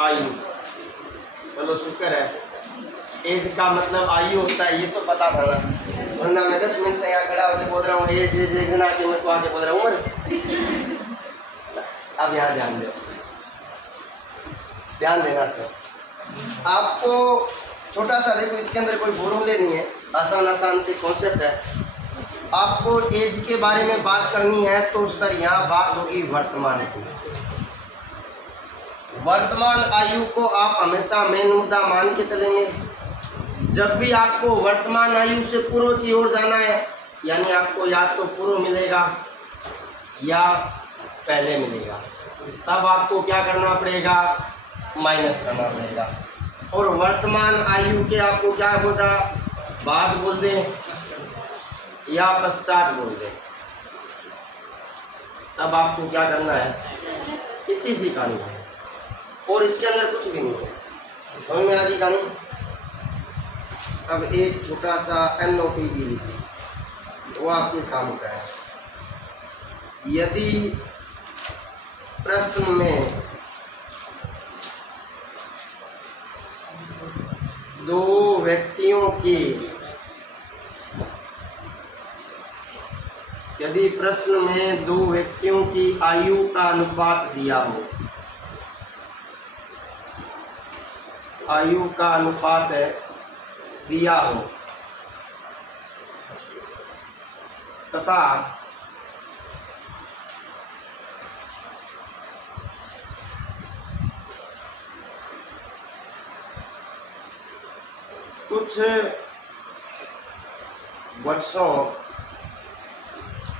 आयु। चलो शुक्र है, एज का मतलब आयु होता है, ये तो पता था ना, वरना मैं 10 मिनट से यहाँ खड़ा होकर बोल रहा हूँ एज एज एज ना कि मैं तो आके बोल रहा हूँ उम्र। अब यहाँ ध्यान दो, ध्यान देना सर। आपको छोटा सा देखो, इसके अंदर कोई फॉर्मूले नहीं है, आसान आसान से कॉन्सेप्ट है। आपको एज के बारे में बात करनी है तो सर यहाँ बात होगी वर्तमान की। वर्तमान आयु को आप हमेशा मेन मुद्दा मान के चलेंगे। जब भी आपको वर्तमान आयु से पूर्व की ओर जाना है, यानी आपको या तो पूर्व मिलेगा या पहले मिलेगा, तब आपको क्या करना पड़ेगा, माइनस करना पड़ेगा। और वर्तमान आयु के आपको क्या बोलता, बाद बोल दें या पश्चात बोल दें, तब आपको क्या करना है, इतनी सी कहानी है और इसके अंदर कुछ भी नहीं है। समझ में आ गई कहानी। अब एक छोटा सा NOTE लिखिए, वो आपके काम का है। यदि प्रश्न में दो व्यक्तियों की, यदि प्रश्न में दो व्यक्तियों की आयु का अनुपात दिया हो, आयु का अनुपात दिया हो तथा कुछ वर्षों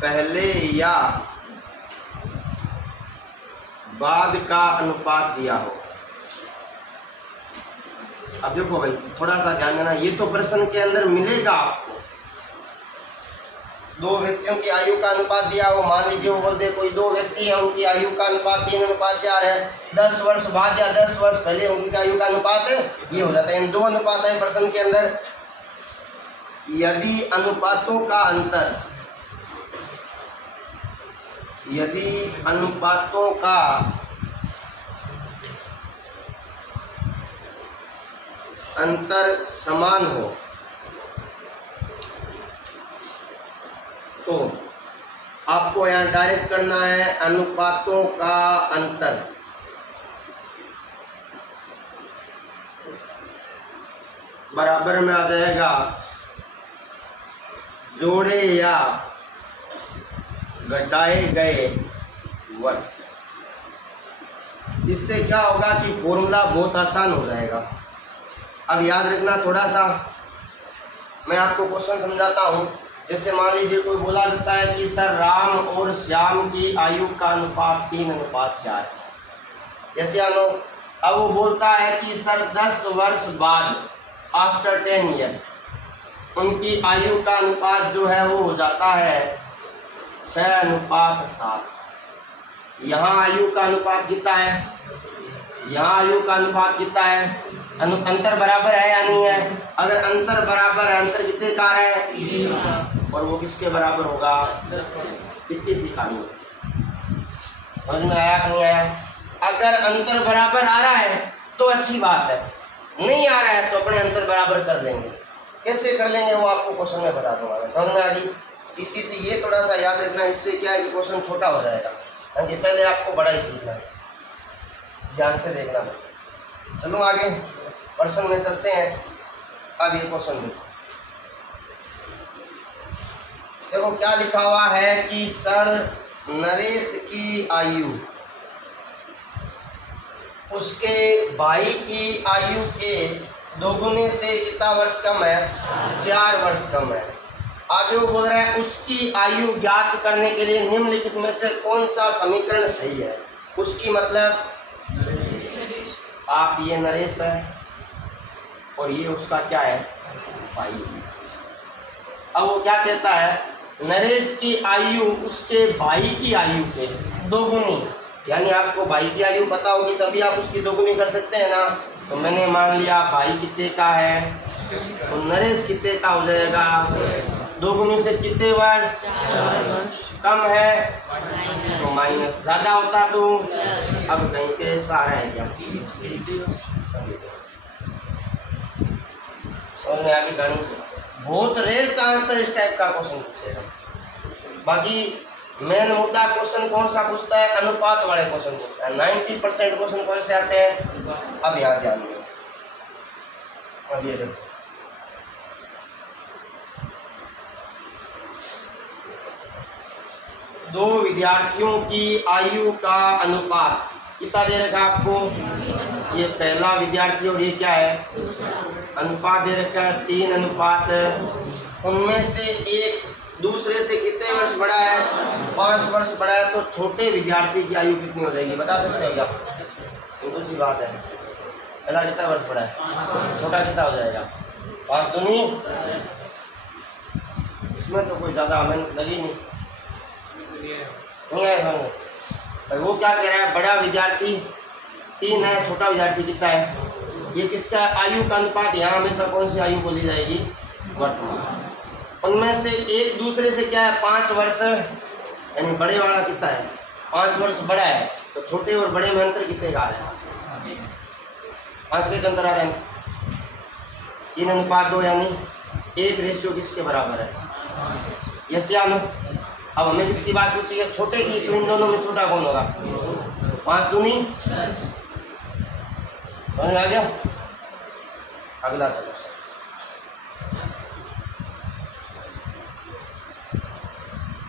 पहले या बाद का अनुपात दिया हो। अब देखो भाई, थोड़ा सा ध्यान देना, ये तो प्रश्न के अंदर मिलेगा आपको। दो व्यक्तियों की आयु का अनुपात दिया हो, मान लीजिए वो बोलते कोई दो व्यक्ति हैं, उनकी आयु का अनुपात 3:4 है, 10 वर्ष बाद या 10 वर्ष पहले उनकी आयु का अनुपात ये हो जाता है। इन दो अनुपात है प्रश्न के अंदर। यदि अनुपातों का अंतर, यदि अनुपातों का अंतर समान हो तो आपको यहाँ डायरेक्ट करना है अनुपातों का अंतर बराबर में आ जाएगा जोड़े या घटाए गए वर्ष। इससे क्या होगा कि फॉर्मूला बहुत आसान हो जाएगा। अब याद रखना थोड़ा सा, मैं आपको क्वेश्चन समझाता हूँ। जैसे मान लीजिए कोई बोला जाता है कि सर राम और श्याम की आयु का अनुपात 3:4 है, जैसे आनो। अब वो बोलता है कि सर 10 वर्ष बाद, आफ्टर 10 ईयर, उनकी आयु का अनुपात जो है वो हो जाता है 6:7। यहाँ आयु का अनुपात कितना है, यहाँ आयु का अनुपात कितना है, अंतर बराबर है या नहीं है। अगर अंतर बराबर है, अंतर कितने का है, और वो किसके बराबर होगा, कितनी सी कहानी। समझ में आया कि नहीं आया। अगर अंतर बराबर आ रहा है तो अच्छी बात है, नहीं आ रहा है तो अपने अंतर बराबर कर देंगे। कैसे कर लेंगे वो आपको क्वेश्चन में बता दूंगा मैं। समझ में आ गई। इतनी से ये थोड़ा सा याद रखना, इससे क्या है कि क्वेश्चन छोटा हो जाएगा, क्योंकि पहले आपको बड़ा ही सीखना है। ध्यान से देखना। चलो आगे प्रश्न में चलते हैं। अब ये क्वेश्चन देखो क्या लिखा हुआ है कि सर नरेश की आयु उसके भाई की आयु के दोगुने से कितना वर्ष कम है, 4 वर्ष कम है। आगे वो बोल रहा है उसकी आयु ज्ञात करने के लिए निम्नलिखित में से कौन सा समीकरण सही है। उसकी मतलब आप, ये नरेश है और ये उसका क्या है, भाई। अब वो क्या कहता है, नरेश की आयु उसके भाई की आयु के दोगुनी, यानी आपको भाई की आयु पता होगी तभी आप उसकी दोगुनी कर सकते हैं ना। तो मैंने मान लिया भाई कितने का है, तो नरेश कितने का हो जाएगा, दोगुनी से कितने वर्ष, 4 वर्ष। कम है तो माइनस, ज्यादा होता तो अब कहीं पे सारा है क्या समझ में आगे गणित बहुत रेयर चांस है इस टाइप का क्वेश्चन पूछेगा। बाकी मेन मुद्दा क्वेश्चन कौन सा पूछता है, अनुपात वाले क्वेश्चन पूछता है। 90% क्वेश्चन कौन से आते हैं, अब यहाँ ध्यान दो, अब ये देखो दो विद्यार्थियों की आयु का अनुपात कितना दे रखा है आपको, ये पहला विद्यार्थी और ये क्या है अनुपात दे रखा है 3 अनुपात, उनमें से एक दूसरे से कितने वर्ष बड़ा है, 5 वर्ष बड़ा है, तो छोटे विद्यार्थी की आयु कितनी हो जाएगी बता सकते हो क्या, सिंपल सी बात है। पहला कितना वर्ष बड़ा है, छोटा कितना हो जाएगा 5 दूनी, इसमें तो कोई ज़्यादा मेहनत लगी नहीं है। वो क्या कह रहा है, बड़ा विद्यार्थी 3 है, छोटा विद्यार्थी कितना है, ये किसका आयु का अनुपात, यहाँ हमेशा कौन सी आयु बोली जाएगी, वर्तमान। उनमें से एक दूसरे से क्या है 5 वर्ष, यानी बड़े वाला कितना है 5 वर्ष बड़ा है, तो छोटे और बड़े में अंतर कितने का आ रहा है 5 के अंतर आ रहे हैं, 3 अनुपात 2 यानी 1 रेशियो किसके बराबर है, यस या नो। अब हमें किसकी बात पूछी है, छोटे की, तो इन दोनों में छोटा कौन होगा 5 दूनी, समझ में आ गया। अगला चलो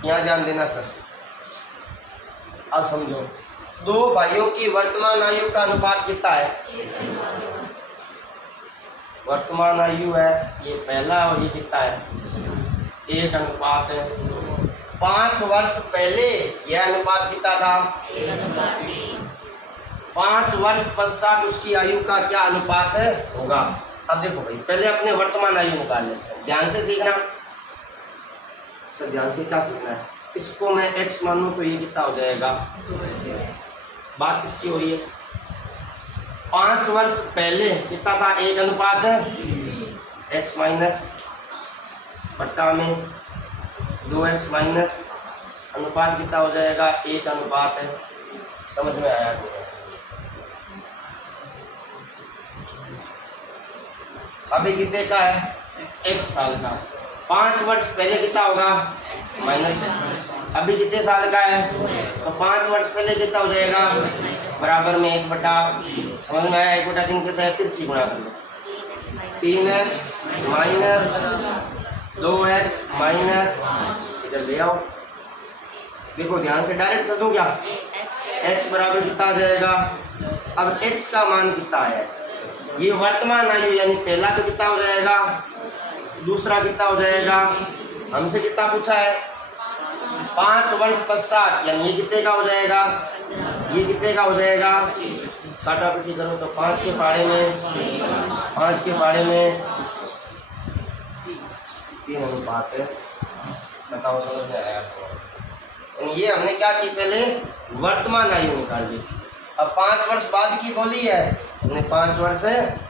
यहाँ ध्यान देना सर, अब समझो दो भाइयों की वर्तमान आयु का अनुपात कितना है, वर्तमान आयु है ये पहला और ये कितना है 1 अनुपात है। 5 वर्ष पहले यह अनुपात कितना था 5 वर्ष पश्चात उसकी आयु का क्या अनुपात होगा। अब देखो भाई पहले अपने वर्तमान आयु निकाल लेते हैं, ध्यान से सीखना सर, ध्यान से क्या सीखना है, इसको मैं x मानूं तो ये कितना हो जाएगा, बात किसकी हो रही है 5 वर्ष पहले कितना था 1 अनुपात x माइनस बट्टा में 2x माइनस अनुपात कितना हो जाएगा 1 अनुपात है, समझ में आया। अभी कितने का है x साल का, 5 वर्ष पहले कितना होगा माइनस, अभी कितने साल का है तो 5 वर्ष पहले कितना हो जाएगा बराबर में 1 बटा, समझ में आया, 1 बटा 3 के साथ तिरछी गुणा कर लो, 3x माइनस 2x माइनस, इधर ले आओ, देखो ध्यान से डायरेक्ट कर दूं क्या, x बराबर कितना आ जाएगा, अब x का मान कितना है, ये वर्तमान आयु यानी पहला तो कितना हो जाएगा, दूसरा कितना हो जाएगा, हमसे कितना पूछा है 5 वर्ष पश्चात, यानी ये कितने का हो जाएगा, ये कितने का हो जाएगा, काटा पीटी करो तो 5 के पाड़े में 3 अनुपात है, बताओ समझ में आया आपको। ये हमने क्या की, पहले वर्तमान आयु निकाल ली, अब 5 वर्ष बाद की बोली है, हमने 5 वर्ष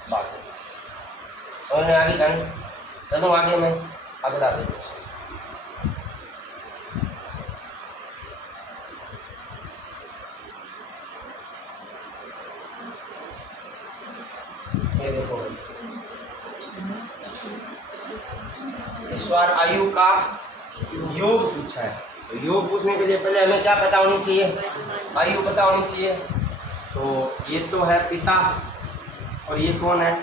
बाद समझ में आगे गणित। चलो आगे मैं अगला देखो, ये देखो इस बार आयु का योग पूछा है, तो योग पूछने के लिए पहले हमें क्या पता होनी चाहिए, आयु पता होनी चाहिए। तो ये तो है पिता और ये कौन है,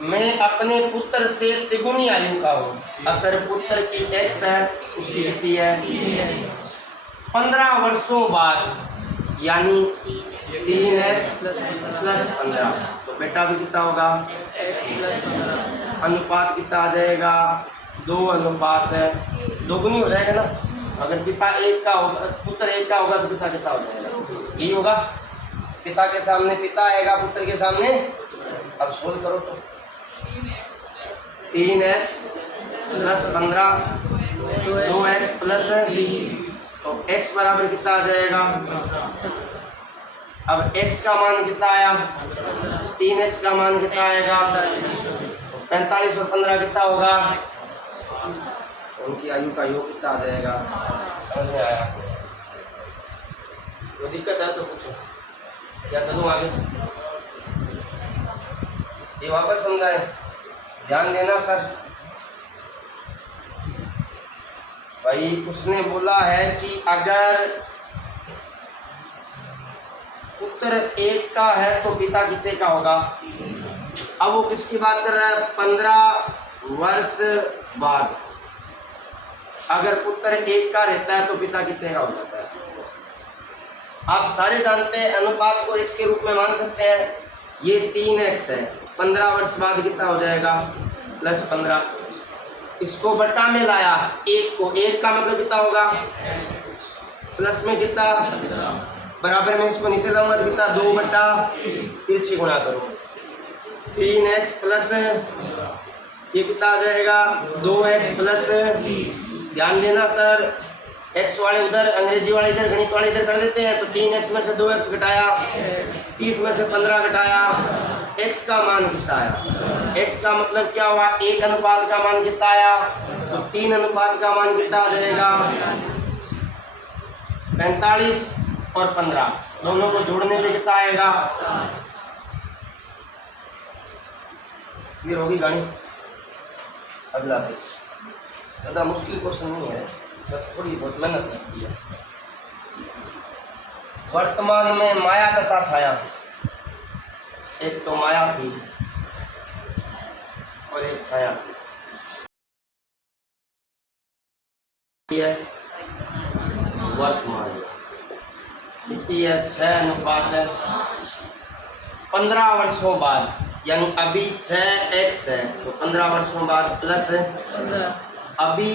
मैं अपने पुत्र से तिगुनी आयु का हूँ, अगर पुत्र की x है उसकी कितनी है 15 वर्षों बाद, यानी 3x प्लस 15, तो बेटा भी कितना होगा, अनुपात कितना आ जाएगा 2 अनुपात है, दोगुनी हो जाएगा ना, अगर पिता 1 का होगा पुत्र 1 का होगा तो पिता कितना हो जाएगा, यही होगा, पिता के सामने पिता आएगा पुत्र के सामने, अब सोल्व करो तो 3x प्लस 15 2x प्लस 20, तो x बराबर कितना आ जाएगा, अब x का मान कितना आया 3x का मान कितना आएगा, 45 और 15 कितना होगा उनकी आयु का योग कितना आ जाएगा? समझ में आया? कोई दिक्कत है तो पूछो, या चलूँ आगे? ये वापस समझाए, ध्यान देना सर। भाई उसने बोला है कि अगर पुत्र एक का है तो पिता कितने का होगा? अब वो किसकी बात कर रहा है? 15 वर्ष बाद अगर पुत्र एक का रहता है तो पिता कितने का हो जाता है? आप सारे जानते हैं अनुपात को x के रूप में मान सकते हैं। ये 3x है, 15 वर्ष बाद कितना हो जाएगा? प्लस 15। इसको बटा में लाया, एक को, एक का मतलब कितना होगा? प्लस में कितना? बराबर में इसको नीचे लाऊंगा तो कितना? 2 बटा तिरछी गुणा करो, 3x प्लस ये कितना आ जाएगा? 2x plus. ध्यान देना सर, x वाले उधर, अंग्रेजी वाले इधर, गणित वाले इधर कर देते हैं। तो 3x में से 2x घटाया, 30 में से 15 घटाया, x का मान कितना आया? x का मतलब क्या हुआ? 1 अनुपात का मान कितना आया? तो 3 अनुपात का मान कितना आ जाएगा? 45 और 15 दोनों को जोड़ने पे कितना आएगा? क्लियर होगी गणित? अगला पेज, ज़्यादा मुश्किल क्वेश्चन नहीं है, बस थोड़ी बहुत मेहनत लगती है। वर्तमान में माया तथा छाया, एक तो माया थी और एक छाया थी। है वर्तमान कितनी है? 6 अनुपात है। 15 वर्षों बाद, यानी अभी 6x है तो 15 वर्षों बाद प्लस है, अभी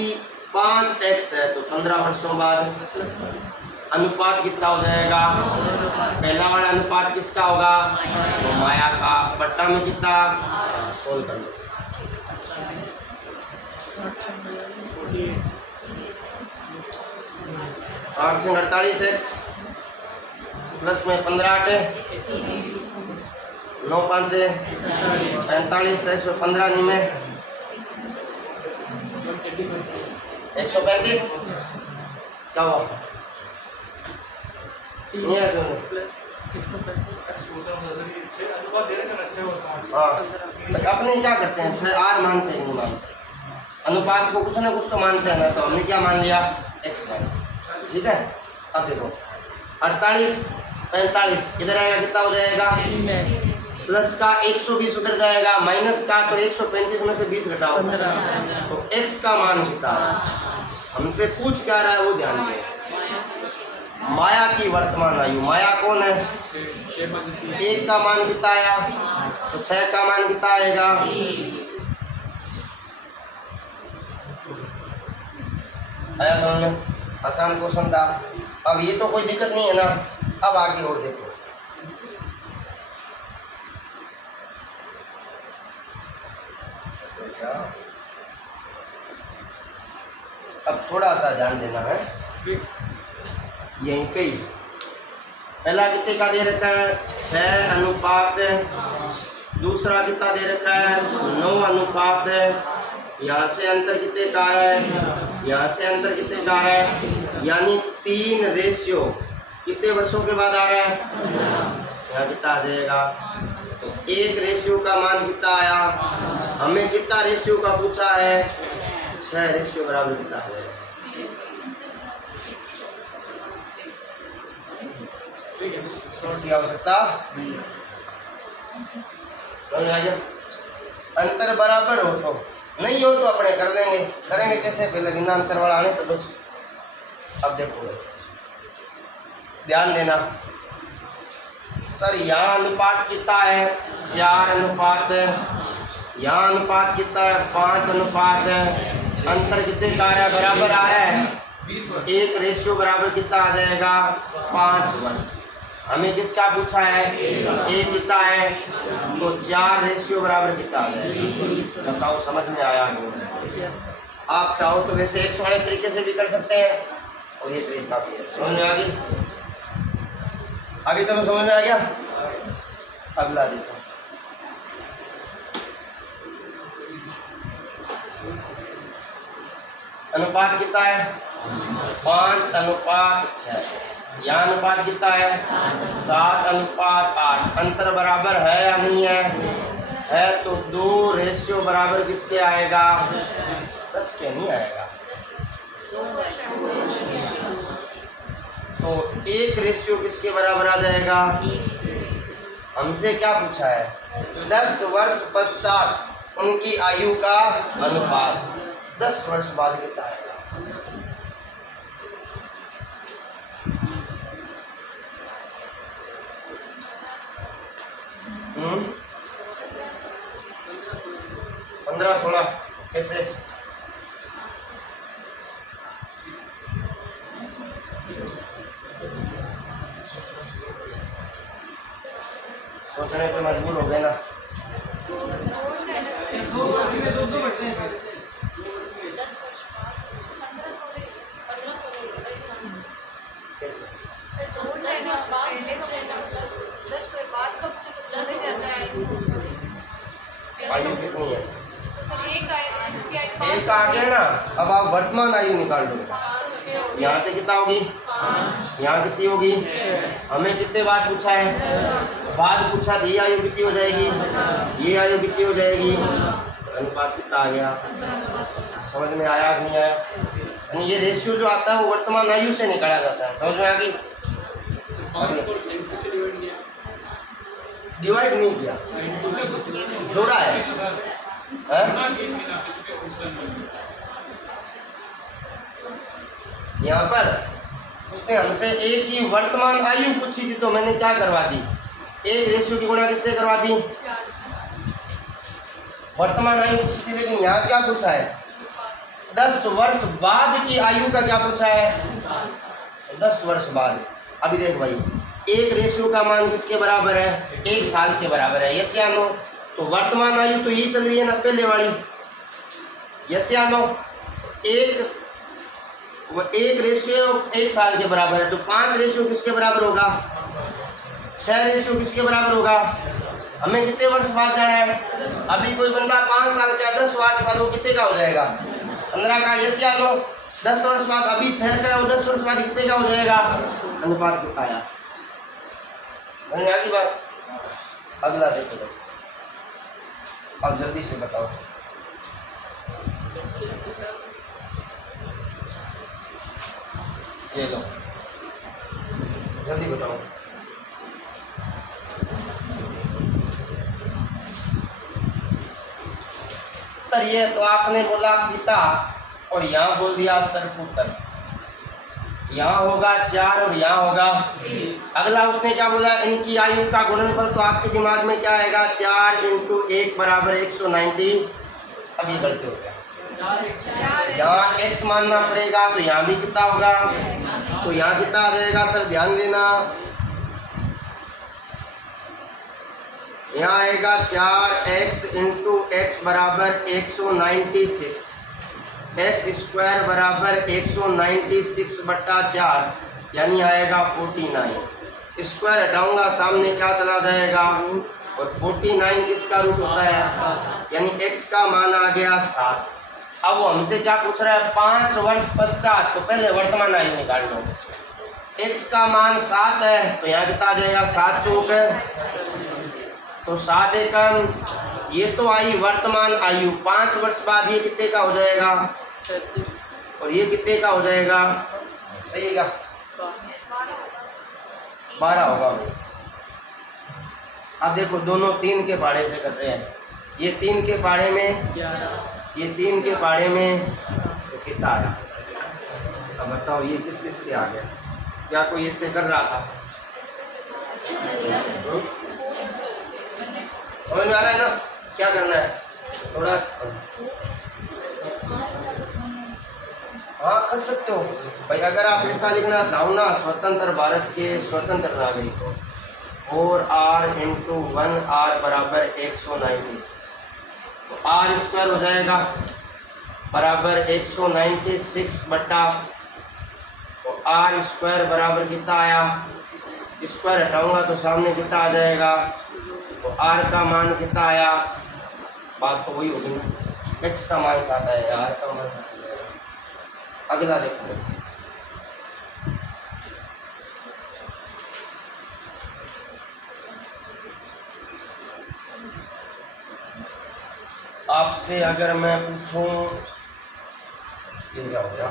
5x है तो 15 वर्षों बाद अनुपात कितना हो जाएगा? पहला वाला अनुपात किसका होगा? तो माया का, बट्टा में कितना? 16 कर लो। 8 से 48x प्लस में 15 8 9 5 से 45, 115 नहीं में 135। क्या हुआ? नहीं है हाँ, अपने क्या करते हैं? 6 आर मानते हैं, नहीं मानते अनुपात को, कुछ ना कुछ तो मानते हैं ना। सब हमने क्या मान लिया? x मान। ठीक है, अब देखो 48 45 इधर आएगा, कितना हो जाएगा? प्लस का 120 उधर जाएगा, माइनस का तो 135 में से 20 घटाओ तो x का मान कितना है? हमसे पूछ क्या रहा है वो ध्यान दें। माया की वर्तमान आयु, माया कौन है? 1 का मान कितना आया? तो 6 का मान कितना आएगा? आया समझ में? आसान क्वेश्चन था। अब ये तो कोई दिक्कत नहीं है ना। अब आगे और देखो, अब थोड़ा सा ध्यान देना है यहीं पे ही। पहला कितने का दे रखा है? 6 अनुपात, दूसरा कितना दे रखा है? 9 अनुपात। यहाँ से अंतर कितने का है? यहाँ से अंतर कितने का है? यानी 3 रेशियो कितने वर्षों के बाद आ रहा है? यहाँ कितना आ जाएगा? तो 1 रेशियो का मान कितना आया? हमें कितना रेशियो का पूछा है? 6 रेशियो बराबर कितना है? इसकी आवश्यकता समझ आ गया? अंतर बराबर हो तो, नहीं हो तो अपने कर लेंगे। करेंगे कैसे? पहले बिना अंतर वाला आने तो दो। अब देखो ध्यान देना सर, यहाँ अनुपात कितना है? 4 अनुपात। यहाँ अनुपात कितना है? 5 अनुपात है। अंतर कितने का है? बराबर आ रहा है 1 रेशियो बराबर कितना आ जाएगा? 5 वर्ष। हमें किसका पूछा है? ए कितना है? तो 4 रेशियो बराबर कितना आ जाएगा? बताओ समझ में आया? आप चाहो तो वैसे एक वाले तरीके से भी कर सकते हैं और ये तरीका भी है। समझ में आ गई? आगे चलो, समझ में आ गया? अगला देखो, अनुपात कितना है 5:6। यहाँ अनुपात कितना है 7:8। अंतर बराबर है या नहीं है तो 2 रेशियो बराबर किसके आएगा 10 के नहीं आएगा। तो 1 रेशियो किसके बराबर आ जाएगा। हमसे क्या पूछा है 10 वर्ष पश्चात उनकी आयु का अनुपात। 10 वर्ष बाद कितना आएगा। हम्म 15-16 कैसे। सोचने पे मजबूर हो गए ना। कैसे आयु कितनी है एक आ गया ना। अब आप वर्तमान आयु निकाल दो। यहाँ पे कितना होगी यहाँ कितनी होगी। हमें कितने बार पूछा है बाद पूछा तो ये आयु कितनी हो जाएगी ये आयु कितनी हो जाएगी। अनुपात कितना आ गया समझ में आया कि नहीं आया। यानी ये रेशियो जो आता है वो वर्तमान आयु से निकाला जाता है। समझ में आ गई। डिवाइड नहीं किया जोड़ा है, यहाँ पर उसने हमसे एक ही वर्तमान आयु पूछी थी तो मैंने क्या करवा दी 1 रेशियो की गुणा किससे करवा दी वर्तमान आयु पूछी थी। लेकिन यहाँ क्या पूछा है 10 वर्ष बाद की आयु का क्या पूछा है 10 वर्ष बाद। अभी देख भाई 1 रेशियो का मान किसके बराबर है 1 साल के बराबर है। यस या नो। तो वर्तमान आयु तो ये चल रही है ना पहले वाली। यस या नो। एक रेशियो 1 साल के बराबर है तो 5 रेशियो किसके बराबर होगा 6 रेशियो किसके बराबर होगा। हमें कितने वर्ष बाद जाना है। अभी कोई बंदा 5 साल का 10 वर्ष बाद वो कितने का हो जाएगा 15 का। यस या नो। 10 वर्ष बाद अभी 6 का वो 10 वर्ष बाद कितने का हो जाएगा। अनुपात कितना आया समझ में आ गई बात। अगला देखो अब जल्दी से बताओ। ये लो जल्दी बताओ। ये तो आपने बोला पिता और यहाँ बोल दिया सरपुत्र। यहाँ होगा 4 और यहाँ होगा। अगला उसने क्या बोला इनकी आयु का गुणनफल। तो आपके दिमाग में क्या आएगा 4 × 1 बराबर 190। अब ये गलती हो गया यहाँ x मानना पड़ेगा तो यहाँ भी कितना होगा तो यहाँ कितना आ जाएगा सर ध्यान देना। यहाँ आएगा 4x × x बराबर 196 x स्क्वायर बराबर 196/4 यानी आएगा 49। स्क्वायर हटाऊंगा सामने क्या चला जाएगा और 49 किसका रूट होता है यानी x का मान आ गया 7। अब वो हमसे क्या पूछ रहा है 5 वर्ष पश्चात। तो पहले वर्तमान आयु निकाल लो। x का मान 7 है तो यहाँ कितना आ जाएगा 7 चौक तो 7 एकम। ये तो आई वर्तमान आयु। 5 वर्ष बाद ये कितने का हो जाएगा और ये कितने का हो जाएगा सही है 12 होगा। अब देखो दोनों 3 के पाड़े से कर रहे हैं। ये 3 के पाड़े में ये 3 के पाड़े में तो कितना आया। अब बताओ ये किस किस के आ गया। क्या कोई इससे कर रहा था समझ में आ रहा है ना। क्या करना है थोड़ा हाँ कर सकते हो भाई। अगर आप ऐसा लिखना चाहो ना स्वतंत्र भारत के स्वतंत्र नागरिक 4r × 1r बराबर 196 तो r स्क्वायर हो जाएगा बराबर 196 बटा तो r स्क्वायर बराबर कितना आया। स्क्वायर हटाऊंगा तो सामने कितना आ जाएगा तो r का मान कितना आया। बात तो वही होगी ना x का मान 7 आएगा r का मान 7 आएगा। अगला देखो, आपसे अगर मैं पूछूं, ये क्या हो गया,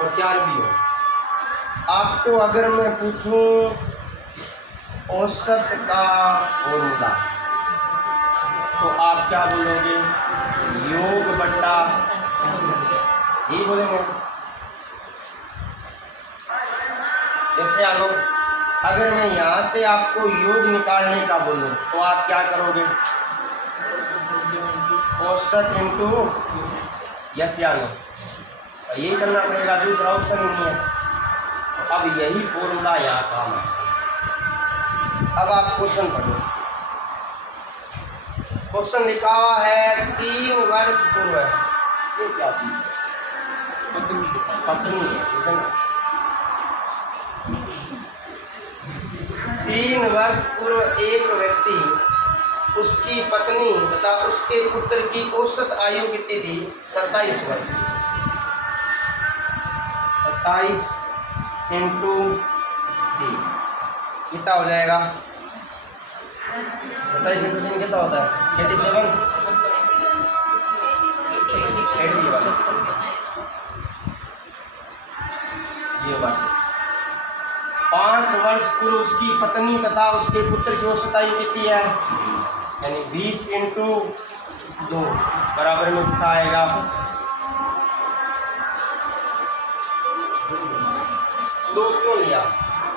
और क्या भी हो, आपको अगर मैं पूछूं औसत का फॉर्मूला, तो आप क्या बोलोगे? योग बट्टा, यही बोलेंगे। जैसे आलो, अगर मैं यहाँ से आपको योग निकालने का बोलूं तो आप क्या करोगे? औसत इंटू यस या नो, यही करना पड़ेगा, दूसरा ऑप्शन ही नहीं है। तो अब यही फॉर्मूला यहाँ काम है। अब आप क्वेश्चन पढ़ो, क्वेश्चन लिखा हुआ है 3 वर्ष पूर्व, ये क्या चीज है? पत्नी है, ठीक है ना? 3 वर्ष पूर्व एक व्यक्ति, उसकी पत्नी तथा उसके पुत्र की औसत आयु कितनी थी? 27 वर्ष। 27 इंटू 3 कितना हो जाएगा? 27 इंटू 3 कितना होता है? 87, 81 ये वर्ष। 5 वर्ष पूर्व उसकी पत्नी तथा उसके पुत्र की औसत आयु कितनी है? यानी 20 इंटू 2 बराबर में कितना आएगा? 2 क्यों लिया?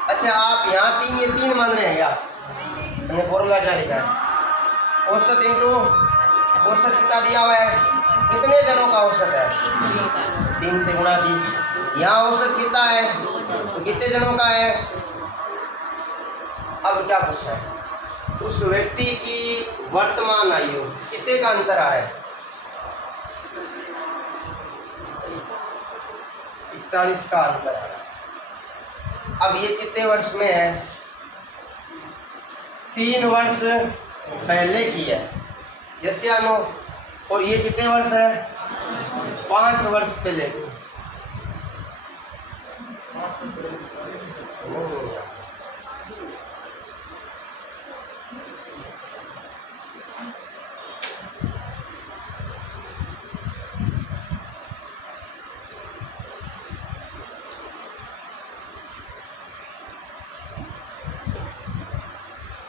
अच्छा, आप यहाँ 3 ये 3 मान रहे हैं क्या? हमने फॉर्मूला क्या लिखा है? औसत इंटू औसत कितना दिया हुआ है? कितने जनों का औसत है? 3 से गुणा की। यहाँ औसत कितना है तो कितने जनों का है? अब क्या पूछा है? उस व्यक्ति की वर्तमान आयु, कितने का अंतर आ रहा है? 40 का अंतर आ रहा है। अब ये कितने वर्ष में है? 3 वर्ष पहले की है, यस या नो? और ये कितने वर्ष है? 5 वर्ष पहले की।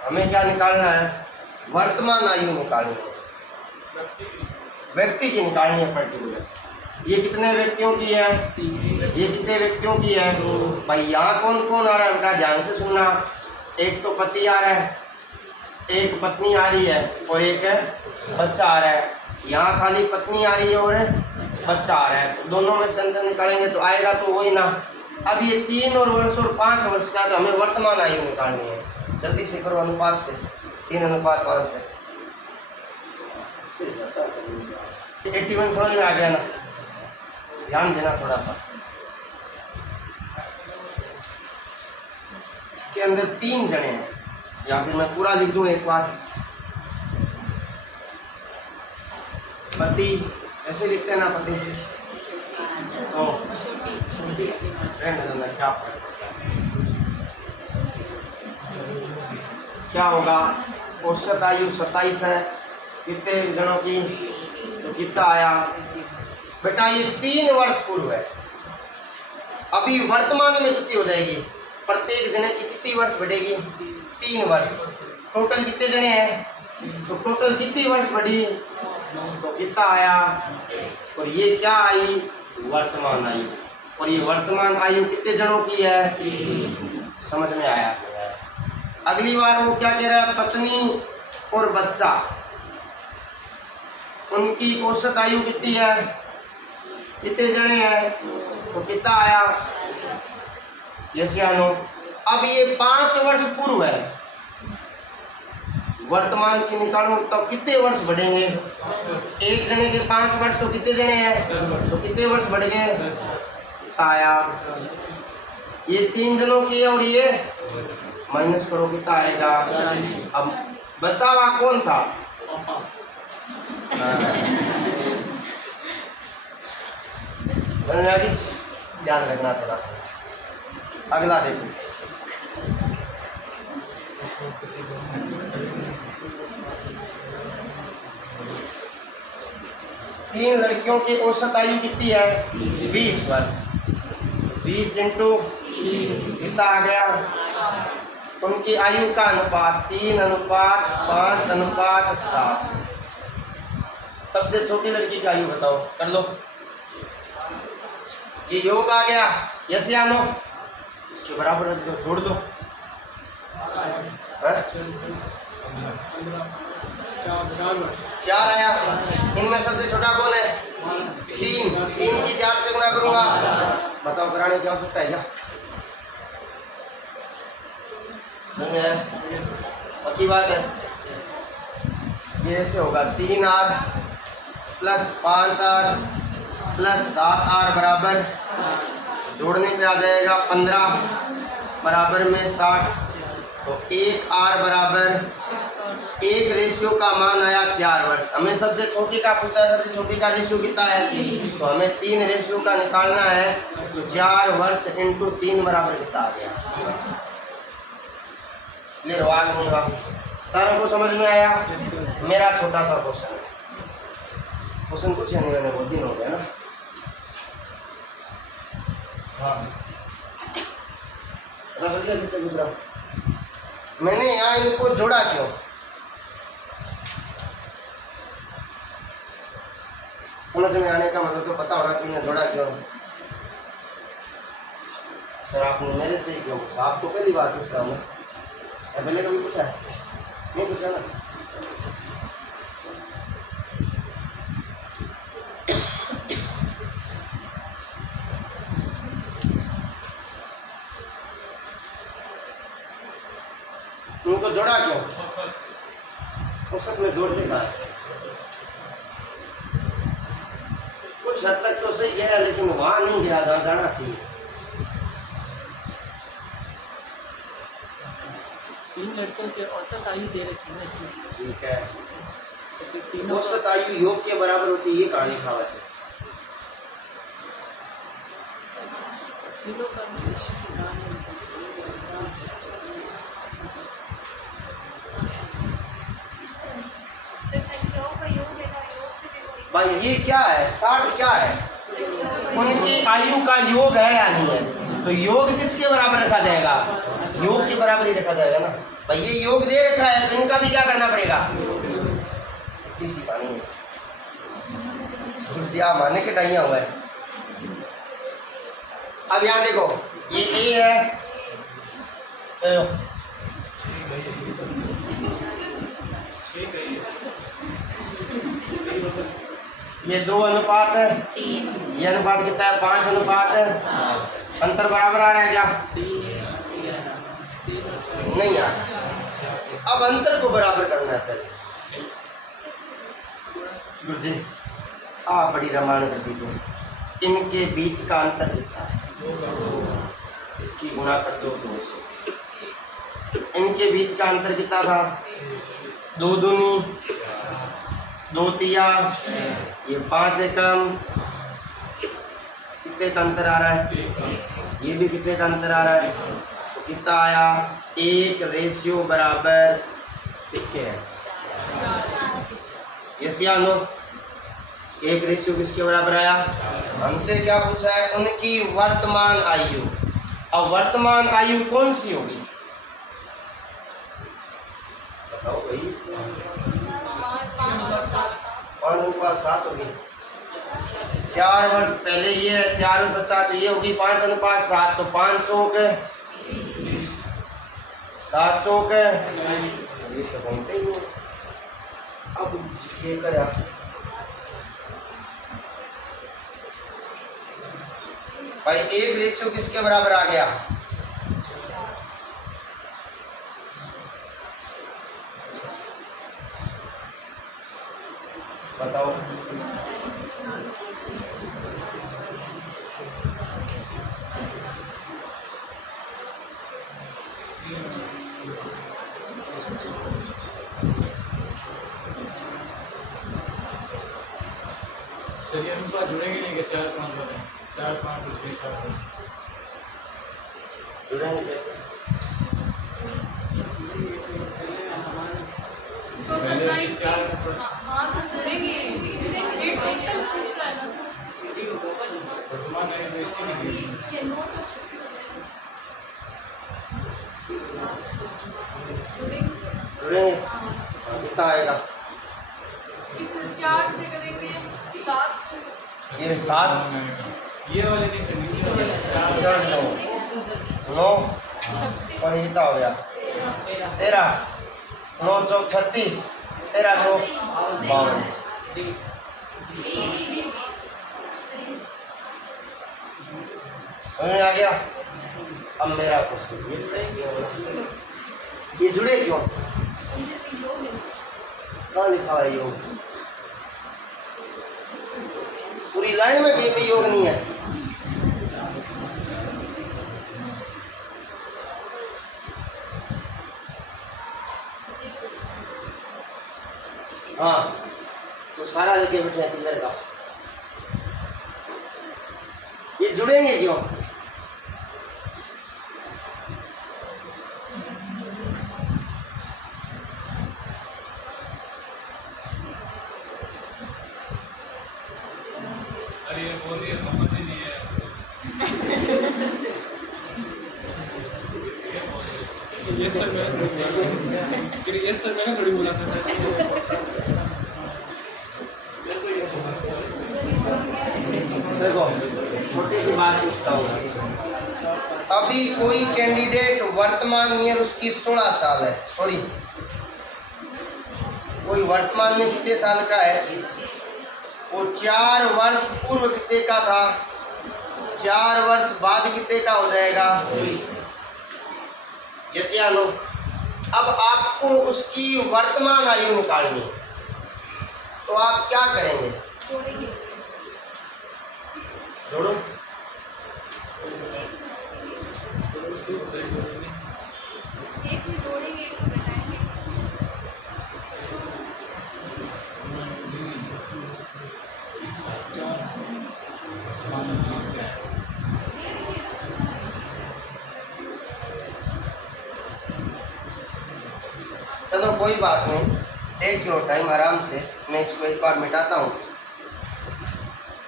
हमें क्या निकालना है? वर्तमान आयु निकालनी है, व्यक्ति की निकालनी है पर्टिकुलर। ये कितने व्यक्तियों की है? ये कितने व्यक्तियों की है भाई? यहाँ कौन कौन आ रहा है बेटा? ध्यान से सुनना। एक तो पति आ रहा है, एक पत्नी आ रही है और एक बच्चा आ रहा है। यहाँ खाली पत्नी आ रही है और बच्चा आ रहा है, तो दोनों में से अंतर निकालेंगे तो आएगा तो वही ना। अब ये 3 और वर्ष और 5 वर्ष का, तो हमें वर्तमान आयु निकालनी है। जल्दी से करो, अनुपात से 3 अनुपात 5 से 81 समझ में आ गया ना? ध्यान देना थोड़ा सा। इसके अंदर 3 जने हैं, या फिर मैं पूरा लिख दूं एक बार। पति ऐसे लिखते हैं ना, पति तो क्या होगा? औसत आयु 27 है, कितने जनों की? तो कितना आया बेटा? ये 3 वर्ष पूर्व है। अभी वर्तमान में कितनी हो जाएगी? प्रत्येक जने की कितनी वर्ष बढ़ेगी? 3 वर्ष। टोटल कितने जने हैं? तो टोटल कितनी वर्ष बढ़ी तो कितना आया? और ये क्या आई? वर्तमान आयु। और ये वर्तमान आयु कितने जनों की है? समझ में आया? अगली बार वो क्या कह रहा है? पत्नी और बच्चा, उनकी औसत आयु कितनी है? कितने जने हैं? तो कितना आया? यस या नो? अब ये 5 वर्ष पूर्व है, वर्तमान की निकालो तो कितने वर्ष बढ़ेंगे? एक जने के 5 वर्ष, तो कितने जने हैं? तो कितने वर्ष बढ़ गए? आया ये 3 जनों की है और ये माइनस करो, कितना आएगा? अब बचा हुआ कौन था? ध्यान रखना थोड़ा सा। अगला देखो, तीन लड़कियों की औसत आयु कितनी है? 20 वर्ष। 20 इंटू कितना आ गया? उनकी आयु का अनुपात 3:5:7। सबसे छोटी लड़की की आयु बताओ, कर लो। ये योग आ गया, यस या नो? इसके बराबर रख दो, जोड़ दो। 4 आया। इनमें सबसे छोटा कौन है? 3 की 4 से गुणा करूंगा। बताओ कराने की आवश्यकता है क्या? नहीं है, पक्की बात है। ये ऐसे होगा 3R plus 5R plus 7R बराबर, जोड़ने पे आ जाएगा 15 बराबर में 60। तो 1R बराबर 1 रेशियो का मान आया 4 वर्ष। हमें सबसे छोटी का पूछा है, सबसे छोटी का रेशियो कितना है? तो हमें 3 रेशियो का निकालना है। तो 4 वर्ष इंटू 3 बराबर कितना आ गया? क्लियर हुआ नहीं हुआ? सारों को समझ में आया? मेरा छोटा सा क्वेश्चन है, क्वेश्चन कुछ नहीं, मैंने बहुत दिन हो गया ना। हाँ, पता चल गया किससे गुजरा? मैंने यहाँ इनको जोड़ा क्यों? समझ में आने का मतलब तो पता होना चाहिए, जोड़ा क्यों? सर आपने मेरे से ही क्यों पूछा? आपको पहली बार पूछता हूँ, पहले कभी पूछा है? नहीं पूछा ना। उनको जोड़ा क्यों? औसत में जोड़ देगा। कुछ हद तक तो सही गया, लेकिन वहां नहीं गया जहाँ जाना चाहिए। 3 लड़कों के औसत आयु दे रखी है इसमें। ठीक है, तो तीनों औसत आयु योग के बराबर होती है, ये कहाँ लिखा हुआ है? तीनों का भाई ये क्या है? 60 क्या है? उनकी आयु का योग है या नहीं है? तो योग किसके बराबर रखा जाएगा? योग के बराबर ही रखा जाएगा ना भाई। ये योग दे रखा है, तो इनका भी क्या करना पड़ेगा? इसी पानी है, कुर्सियां मारने के टाइम हुआ है। अब यहाँ देखो, ये ए है, ये 2 अनुपात है, ये अनुपात कितना है? 5 अनुपात है। अंतर बराबर आ रहा है क्या? नहीं आ रहा। अब अंतर को बराबर करना है पहले। गुरुजी आप बड़ी रामायण कर दीजिए। इनके बीच का अंतर कितना है? इसकी गुणा कर दो 2 से। इनके बीच का अंतर कितना था? 2 दूनी 2 तिया, ये 5 एकम। कितने का अंतर आ रहा है? ये भी कितने का अंतर आ रहा है? तो कितना आया? 1 रेशियो बराबर किसके है? यस या नो? 1 रेशियो किसके बराबर आया? हमसे क्या पूछा है? उनकी वर्तमान आयु। अब वर्तमान आयु कौन सी होगी? बताओ भाई। 5:7 होगी। 4 वर्ष पहले ये है, 4 बचा तो ये होगी 5:7। तो 5 चौक 7 चौक ये तो बनते ही नहीं। अब ये करा भाई, 1 रेशियो किसके बराबर आ गया? बताओ। सर ये अनुपात जुड़ेंगे नहीं कि 4 5 बने 4 5 और 6 7 जुड़ेंगे कैसे? तो पहले करना भी ही 4 हाँ तो जुड़ेंगे ये टोटल पूछ रहा है ना वर्तमान आयु तो इसी में गिरी। जुड़ेंगे कितना आएगा? इस 4 से करेंगे 7 से ये 7 ये वाले नहीं करनी इधर 9 और ये हो गया 13 9 चौक 36 13 चौक 52। समझ में आ गया? अब मेरा क्वेश्चन ये सही क्यों? ये जुड़े क्यों? कहाँ लिखा है योग? पूरी लाइन में कहीं पे योग नहीं है। हाँ तो सारा लेके बैठे हैं पिलर का। ये जुड़ेंगे क्यों? अरे ये बोल रही है समझ ही नहीं है। यस सर मैंने थोड़ी बोला था। देखो छोटी सी बात पूछता हूँ। अभी कोई कैंडिडेट वर्तमान ईयर उसकी 16 साल है, सॉरी कोई वर्तमान में कितने साल का है? वो 4 वर्ष पूर्व कितने का था? 4 वर्ष बाद कितने का हो जाएगा? जैसे आनो अब आपको उसकी वर्तमान आयु निकालनी है, तो आप क्या करेंगे? जोड़ो। एक में जोड़ेंगे एक में घटाएंगे चलो कोई बात नहीं, टेक योर टाइम, आराम से। मैं इसको एक बार मिटाता हूँ,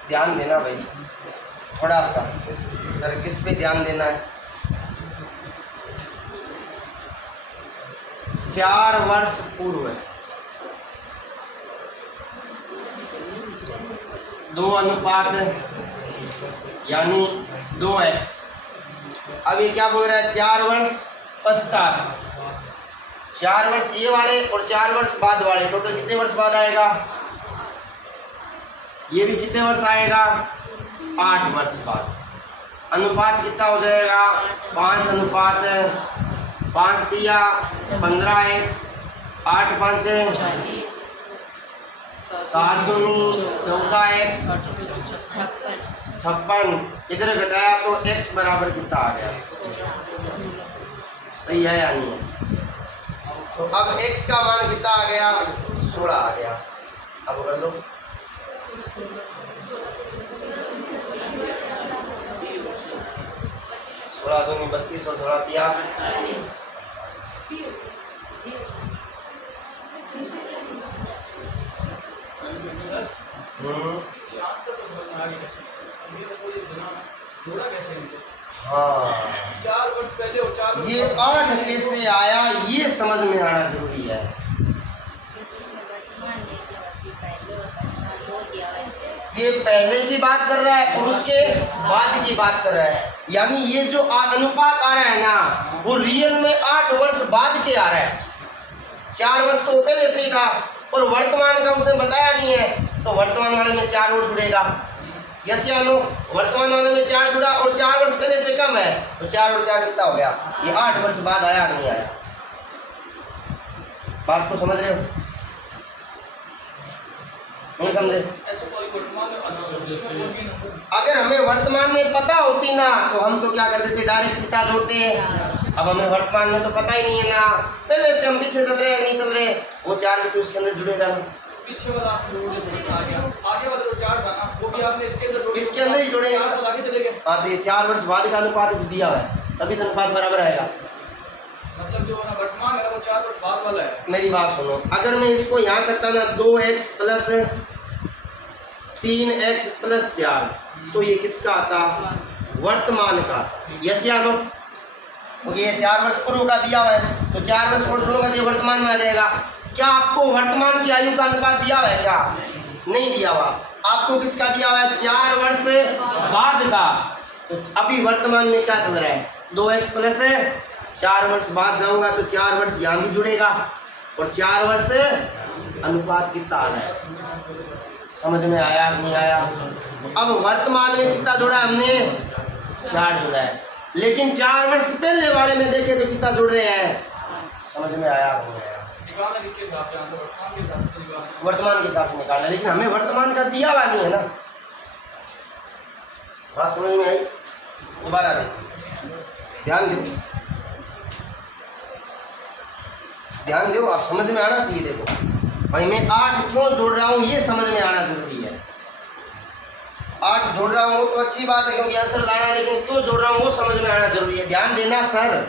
ध्यान देना भाई थोड़ा सा। सर किस पे ध्यान देना है? 4 वर्ष पूर्व 2 अनुपात यानी 2x। अब ये क्या बोल रहा है? 4 वर्ष पश्चात, 4 वर्ष ये वाले और 4 वर्ष बाद वाले, टोटल कितने वर्ष बाद आएगा? ये भी कितने वर्ष आएगा? 8 वर्ष बाद। अनुपात कितना हो जाएगा? 5 अनुपात 5 दिया 15x 8 5 7 दूनी 14x 56। इधर घटाया तो x बराबर कितना आ गया? सही है या नहीं है? तो अब x का मान कितना आ गया? 16 आ गया। अब कर लो। 16 दूनी 32 और 16 दिया 4 वर्ष पहले और 4 वर्ष ये 8 कैसे आया ये समझ में आना जरूरी है। ये पहले की बात कर रहा है और उसके बाद की बात कर रहा है, यानी ये जो अनुपात आ रहा है ना वो रियल में 8 वर्ष बाद के आ रहा है। 4 वर्ष तो पहले से ही था और वर्तमान का उसने बताया नहीं है, तो वर्तमान वाले में 4 और जुड़ेगा। यस या नो? वर्तमान वाले में 4 जुड़ा और 4 वर्ष पहले से कम है, तो 4 और 4 कितना हो गया? ये 8 वर्ष बाद आया नहीं आया? बात को समझ रहे हो? नहीं समझे? ऐसे कोई वर्तमान में अगर हमें वर्तमान में पता होती ना तो हम तो क्या करते थे, डायरेक्ट कितना जोड़ते हैं। अब हमें वर्तमान में तो पता ही नहीं है ना, पहले से हम पीछे चल रहे हैं नहीं चल रहे, वो 4 भी तो उसके अंदर जुड़ेगा। पीछे वाला आप लोगों ने समझ आ गया, आगे वाला जो 4 था ना वो अभी आपने इसके अंदर जोड़ी, इसके अंदर ही जोड़ेंगे। 4 साल आगे चले गए, हाँ तो ये 4 वर्ष बाद का अनुपात तो दिया हुआ है, तभी तो अनुपात बराबर आएगा। मतलब जो ना वर्तमान है ना वो 4 वर्ष बाद वाला है। मेरी बात सुनो, अगर मैं इसको यहाँ करता ना 2x प्लस 3x प्लस 4, तो ये किसका आता? वर्तमान का। यस या नो? क्योंकि ये 4 वर्ष पूर्व का दिया हुआ है, तो 4 वर्ष और जोड़ूंगा तो ये वर्तमान में आ जाएगा। क्या आपको वर्तमान की आयु का अनुपात दिया हुआ है क्या? नहीं दिया हुआ। आपको किसका दिया हुआ है? 4 वर्ष बाद का। तो अभी वर्तमान में क्या चल रहा है? 2x प्लस 4 वर्ष बाद जाऊंगा तो 4 वर्ष यहाँ भी जुड़ेगा और 4 वर्ष अनुपात कितना आ रहा है? समझ में आया नहीं आया? अब वर्तमान में कितना जोड़ा हमने? 4 जोड़ा है, लेकिन 4 वर्ष पहले वाले में देखे तो कितना जोड़ रहे हैं? समझ में आया नहीं आया? निकालना किसके हिसाब से? आंसर वर्तमान के हिसाब से निकालना। वर्तमान के हिसाब से निकालना, लेकिन हमें वर्तमान का दिया हुआ नहीं है ना। बात समझ में आई? दोबारा देखो, ध्यान दो, ध्यान दो, आप समझ में आना चाहिए। देखो भाई, मैं 8 क्यों जोड़ रहा हूँ ये समझ में आना जरूरी है। 8 जोड़ रहा हूँ तो अच्छी बात है क्योंकि आंसर लाना है, लेकिन क्यों जोड़ रहा हूँ वो समझ में आना जरूरी है। ध्यान देना सर,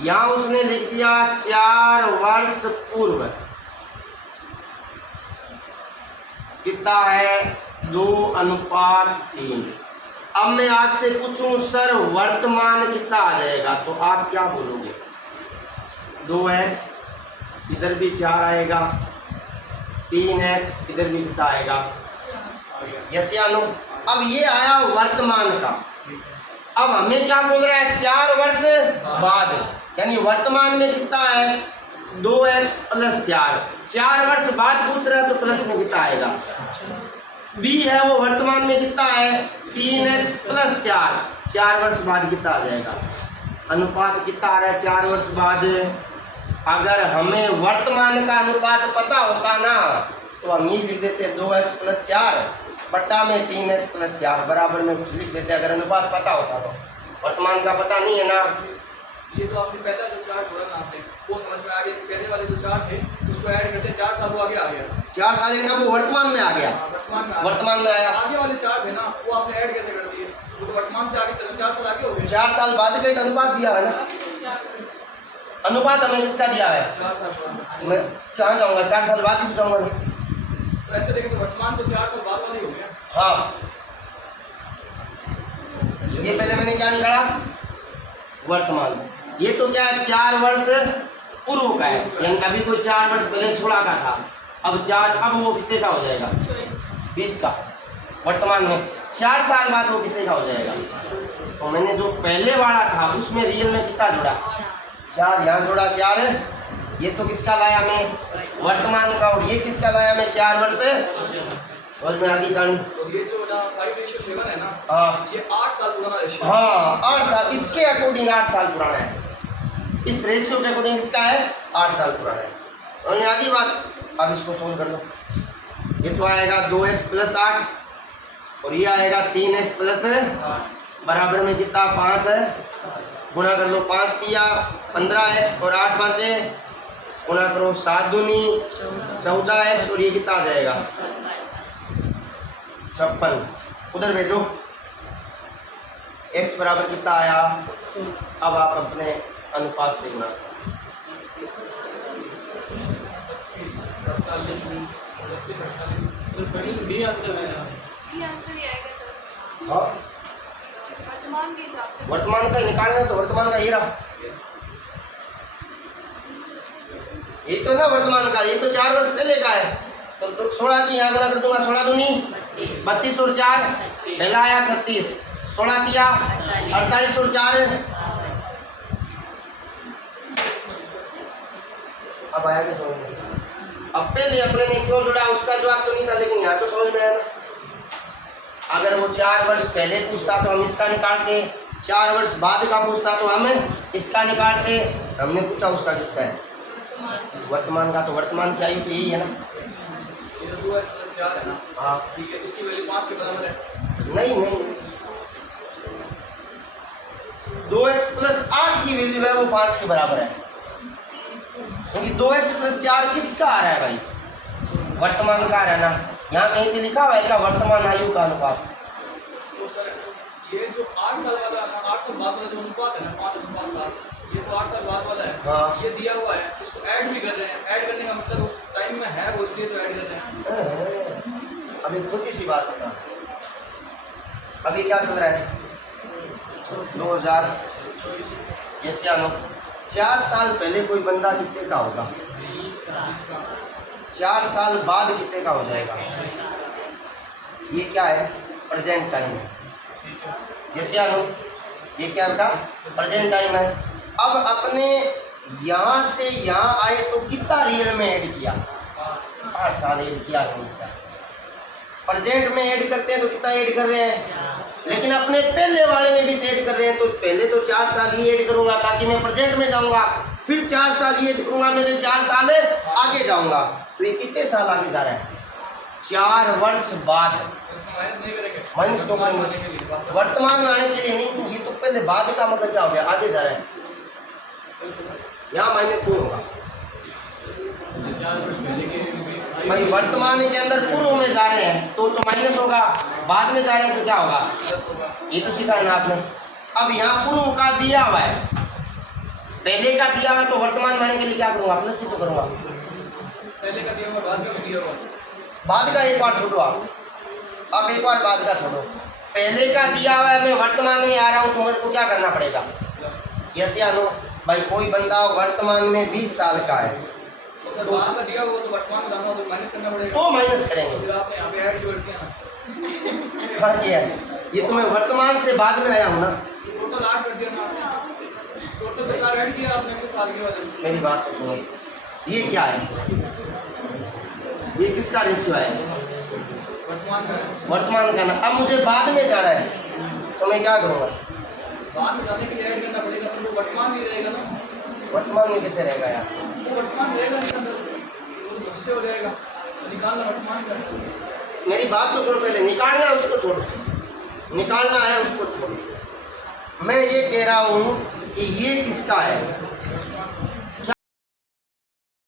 यहाँ उसने लिख दिया 4 वर्ष पूर्व, कितना है? 2:3। अब मैं आपसे पूछूं सर वर्तमान कितना आ जाएगा, तो आप क्या बोलोगे? 2x, इधर भी 4 आएगा, 3x, इधर भी कितना आएगा? यस या नो? अब ये आया वर्तमान का। अब हमें क्या बोल रहा है? 4 वर्ष बाद, यानी वर्तमान में कितना है? 2x plus 4। 4 वर्ष बाद पूछ रहा है तो प्लस में कितना आएगा? b है वो वर्तमान में कितना है? 3x plus 4। 4 वर्ष बाद कितना आ जाएगा? अनुपात कितना आ रहा है 4 वर्ष बाद? अगर हमें वर्तमान का अनुपात पता होता ना तो हम ये लिख देते 2x प्लस 4 बट्टा में 3x प्लस 4 बराबर में कुछ लिख देते, अगर अनुपात पता होता तो। वर्तमान का पता नहीं है ना। ये तो आपने पहला जो चार्ट जोड़ा ना आपने वो समझ में आ गया। पहले वाले जो चार्ट थे उसको ऐड करते 4 साल वो आगे आ गया। 4 साल लेकिन अब वो वर्तमान में आ गया। वर्तमान में वर्तमान में आया। आगे वाले चार्ट है ना वो आपने ऐड कैसे कर दिए? वो तो वर्तमान से आगे चले 4 साल आगे हो गए। 4 साल बाद का एक अनुपात दिया है ना। अनुपात हमें किसका दिया है? 4 साल बाद। मैं कहाँ जाऊँगा? 4 साल बाद ही जाऊँगा। तो ऐसे देखें तो वर्तमान तो 4 साल बाद वाला ही हो गया। हाँ, ये पहले मैंने क्या निकाला? वर्तमान। ये तो क्या है? 4 वर्ष पूर्व का है, यानी अभी कोई 4 वर्ष पहले 16 का था, अब वो कितने का हो जाएगा? 20 का। वर्तमान में 4 साल बाद वो कितने का हो जाएगा? तो मैंने जो पहले वाला था उसमें रियल में कितना जोड़ा? 4। यहाँ जोड़ा 4 है। ये तो किसका लाया मैं? वर्तमान का। और ये किसका लाया मैं? 4 वर्ष। समझ में आ गई कहानी? तो ये जो ना 5:7 है ना, हाँ ये 8 साल पुराना रेशियो है। हाँ, 8 साल। इसके अकॉर्डिंग 8 साल पुराना है। इस रेशियो के अकॉर्डिंग इसका है 8 साल पुराना है। समझ में आ गई बात? अब इसको सोल्व कर लो। ये तो आएगा 2x प्लस 8 और ये आएगा 3x प्लस बराबर में कितना? 5 है। गुणा कर लो, 5 दिया 15x और 8 5 गुणा करो 7 दूनी 14x और ये कितना आ जाएगा? 56। उधर भेजो। x बराबर कितना आया? अब आप अपने अनुपात से गुणा। सर पहले बी आंसर है ना। ये आंसर ही आएगा सर। हाँ, वर्तमान के हिसाब से। वर्तमान का ही निकालना है तो वर्तमान का ये रहा। ये तो ना वर्तमान का, ये तो 4 वर्ष पहले का है। तो 16 की यहाँ गुणा कर दूंगा। 16 दूनी 32 और 4 पहला आया 36। 16 दिया 48 और 4 अब आया क्या समझ में? अब पहले अपने ने क्यों जोड़ा उसका जवाब तो नहीं था, लेकिन यहाँ तो समझ में आया ना। अगर वो 4 वर्ष पहले पूछता तो हम इसका निकालते, 4 वर्ष बाद का पूछता तो हम इसका निकालते। हमने पूछा उसका किसका है? वर्तमान का। तो वर्तमान की आयु तो यही है ना। ये 2x प्लस 4 है ना। हाँ, ठीक है, इसकी वैल्यू 5 के बराबर है। नहीं 2x प्लस 8 की वैल्यू है वो 5 के बराबर है, क्योंकि 2x प्लस 4 किसका आ रहा है भाई? वर्तमान का आ रहा है ना। यहाँ कहीं पे लिखा हुआ है क्या वर्तमान आयु का अनुपात? तो सर ये जो 8 साल वाला 8 साल बाद वाला जो अनुपात है ना 5:7, ये तो 8 साल बाद वाला है। हाँ। ये दिया हुआ है, इसको ऐड भी कर रहे हैं। ऐड करने का मतलब उस टाइम में है वो, इसलिए तो ऐड कर रहे हैं। अब एक छोटी सी बात बता, अभी क्या चल रहा है 2000, जैसे आनो 4 साल पहले कोई बंदा कितने का होगा, 4 साल बाद कितने का हो जाएगा? ये क्या है? प्रेजेंट टाइम है। जैसे आनो ये क्या बेटा? प्रेजेंट टाइम है। अब अपने यहाँ से यहाँ आए तो कितना रियल में ऐड किया? 8 साल ऐड किया, नहीं किया? प्रेजेंट में ऐड करते हैं तो कितना ऐड कर रहे हैं? लेकिन अपने पहले वाले में भी ऐड कर रहे हैं, तो पहले तो 4 साल ही ऐड करूंगा ताकि मैं प्रेजेंट में जाऊंगा, फिर 4 साल ये करूंगा, मेरे 4 साल आगे जाऊंगा। तो ये कितने साल आगे जा रहा है? 4 वर्ष बाद। माइनस नहीं करेंगे, माइनस क्यों वर्तमान करेंगे? लाने के लिए। वर्तमान में आने के लिए नहीं, ये तो पहले बाद का मतलब क्या हो गया? आगे जा रहा है, यहाँ माइनस नहीं होगा 4 वर्ष पहले के भाई। वर्तमान के अंदर पूर्व में जा रहे हैं तो माइनस होगा, बाद में जा रहे हैं तो क्या होगा? प्लस होगा। ये तो सीखा है ना आपने। अब यहाँ पूर्व का दिया हुआ है, पहले का दिया हुआ है, तो वर्तमान में आने के लिए क्या करूँगा? प्लस ही तो करूँगा। पहले का दिया हुआ, बाद में भी दिया हुआ। बाद का एक बार छोड़ो आप, अब एक बार बाद का छोड़ो। पहले का दिया हुआ है, मैं वर्तमान में आ रहा हूँ तो मेरे को क्या करना पड़ेगा? जैसे आनो भाई कोई बंदा वर्तमान में 20 साल का है तो सर बाद का दिया हुआ तो वर्तमान में जाना हो तो माइनस करना पड़ेगा। तो माइनस करेंगे। फिर आपने यहाँ पे ऐड जोड़ किया ना, हाँ किया है, ये तो मैं वर्तमान से बाद में आया हूँ ना। टोटल 8 कर दिया ना, टोटल तो 4 ऐड किया आपने अगले साल के वाले में। मेरी बात तो सुनो, ये क्या है? ये किसका रेशियो है? वर्तमान में है। वर्तमान का ना। अब मुझे बाद में जाना है तो मैं क्या करूँगा? बाद में जाने के लिए ऐड करना पड़ेगा, तो वर्तमान भी रहेगा ना। वर्तमान में कैसे रहेगा यार? तो वर्तमान रहेगा नहीं अंदर, तो इससे हो जाएगा, तो निकालना वर्तमान का है। मेरी बात तो सुनो, पहले निकालना है उसको छोड़ो, निकालना है उसको छोड़ो। मैं ये कह रहा हूँ कि ये किसका है?